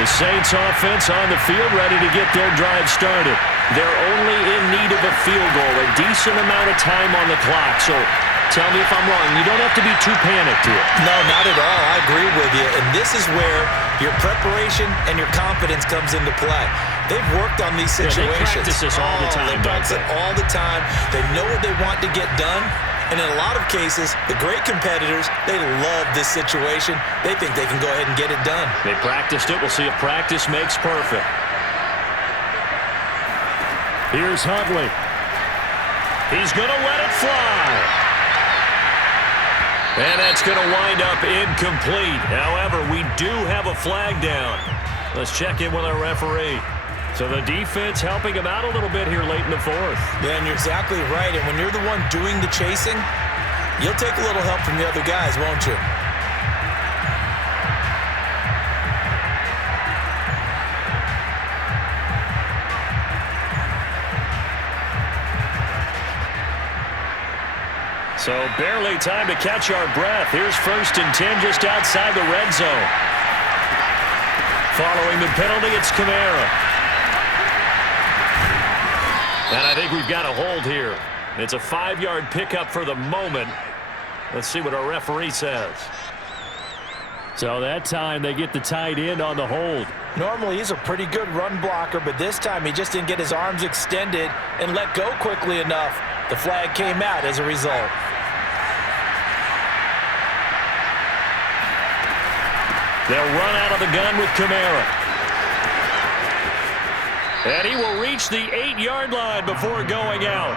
The Saints offense on the field, ready to get their drive started. They're only in need of a field goal, a decent amount of time on the clock. So tell me if I'm wrong. You don't have to be too panicked here. No, not at all. I agree with you. And this is where your preparation and your confidence comes into play. They've worked on these situations. Yeah, they practice this all the time. They practice it all the time. They know what they want to get done. And in a lot of cases, the great competitors, they love this situation. They think they can go ahead and get it done. They practiced it. We'll see if practice makes perfect. Here's Huntley. He's going to let it fly. And that's going to wind up incomplete. However, we do have a flag down. Let's check in with our referee. So the defense helping him out a little bit here late in the fourth. Yeah, and you're exactly right. And when you're the one doing the chasing, you'll take a little help from the other guys, won't you? So barely time to catch our breath. Here's 1st and 10 just outside the red zone. Following the penalty, it's Kamara. And I think we've got a hold here. It's a 5-yard pickup for the moment. Let's see what our referee says. So that time they get the tight end on the hold. Normally he's a pretty good run blocker, but this time he just didn't get his arms extended and let go quickly enough. The flag came out as a result. They'll run out of the gun with Kamara. And he will reach the 8-yard line before going out.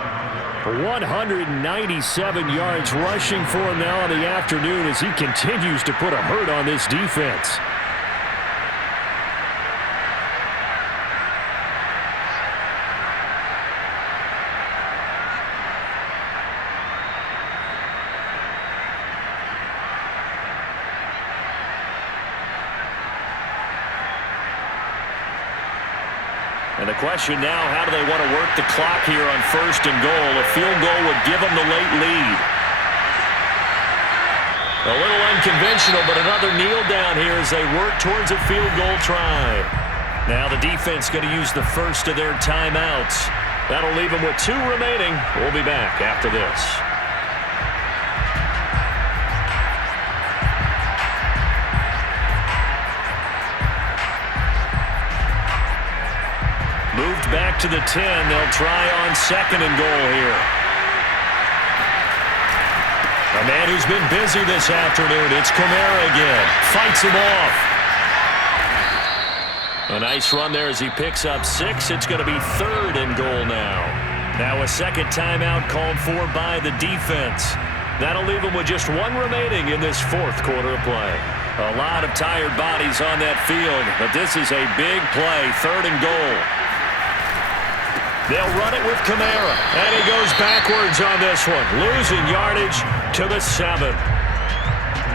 197 yards rushing for him now in the afternoon as he continues to put a hurt on this defense. And the question now, how do they want to work the clock here on 1st and goal? A field goal would give them the late lead. A little unconventional, but another kneel down here as they work towards a field goal try. Now the defense going to use the first of their timeouts. That'll leave them with 2 remaining. We'll be back after this. Moved back to the 10. They'll try on 2nd and goal here. A man who's been busy this afternoon. It's Kamara again. Fights him off. A nice run there as he picks up 6. It's going to be 3rd and goal now. Now a second timeout called for by the defense. That'll leave them with just 1 remaining in this 4th quarter of play. A lot of tired bodies on that field, but this is a big play. 3rd and goal. They'll run it with Kamara, and he goes backwards on this one, losing yardage to the 7.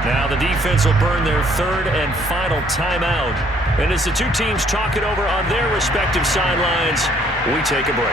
Now the defense will burn their 3rd and final timeout. And as the 2 teams talk it over on their respective sidelines, we take a break.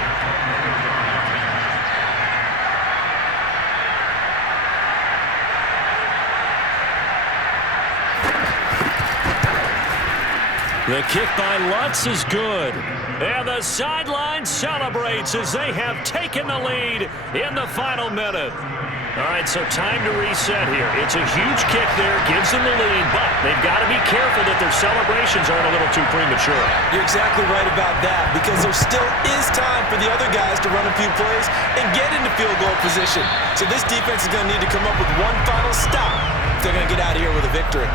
The kick by Lutz is good. And the sideline celebrates as they have taken the lead in the final minute. All right, so time to reset here. It's a huge kick there, gives them the lead, but they've got to be careful that their celebrations aren't a little too premature. You're exactly right about that, because there still is time for the other guys to run a few plays and get into field goal position. So this defense is going to need to come up with one final stop if they're going to get out of here with a victory.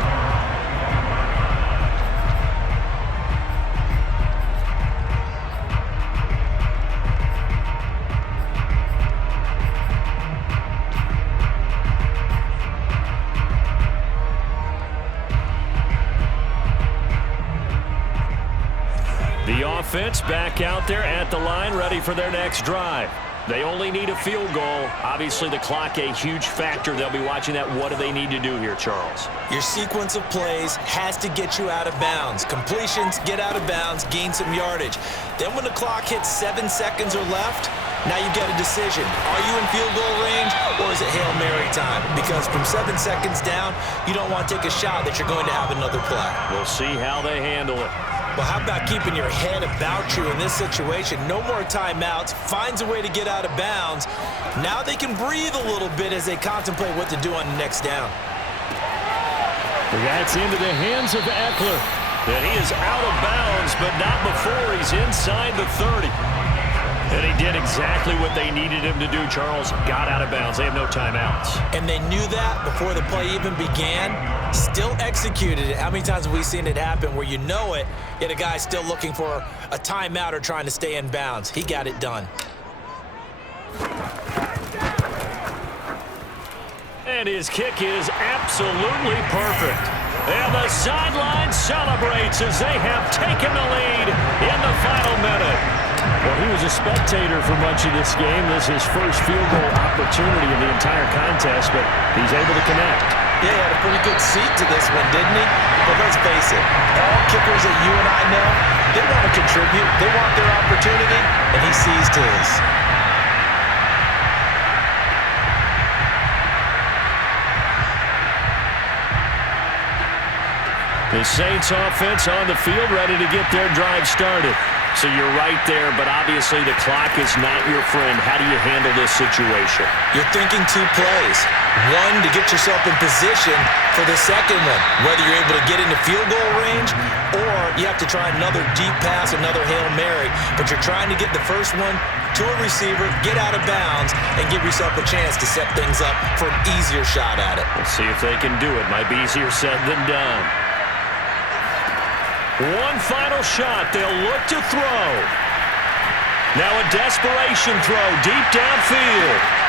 The offense back out there at the line, ready for their next drive. They only need a field goal. Obviously, the clock a huge factor. They'll be watching that. What do they need to do here, Charles? Your sequence of plays has to get you out of bounds. Completions, get out of bounds, gain some yardage. Then when the clock hits 7 seconds or left, now you've got a decision. Are you in field goal range, or is it Hail Mary time? Because from 7 seconds down, you don't want to take a shot that you're going to have another play. We'll see how they handle it. Well, how about keeping your head about you in this situation? No more timeouts. Finds a way to get out of bounds. Now they can breathe a little bit as they contemplate what to do on the next down. That's into the hands of Eckler. And he is out of bounds, but not before he's inside the 30. And he did exactly what they needed him to do, Charles. Got out of bounds. They have no timeouts. And they knew that before the play even began. Still executed it. How many times have we seen it happen where you know it, yet a guy's still looking for a timeout or trying to stay in bounds? He got it done. And his kick is absolutely perfect. And the sideline celebrates as they have taken the lead in the final minute. Well, he was a spectator for much of this game. This is his first field goal opportunity in the entire contest, but he's able to connect. Yeah, he had a pretty good seat to this one, didn't he? But let's face it, all kickers that you and I know, they want to contribute. They want their opportunity, and he seized his. The Saints offense on the field, ready to get their drive started. So you're right there, but obviously the clock is not your friend. How do you handle this situation? You're thinking two plays. One, to get yourself in position for the second one, whether you're able to get into field goal range or you have to try another deep pass, another Hail Mary, but you're trying to get the first one to a receiver, get out of bounds, and give yourself a chance to set things up for an easier shot at it. We'll see if they can do it. Might be easier said than done. One final shot. They'll look to throw. Now a desperation throw deep downfield.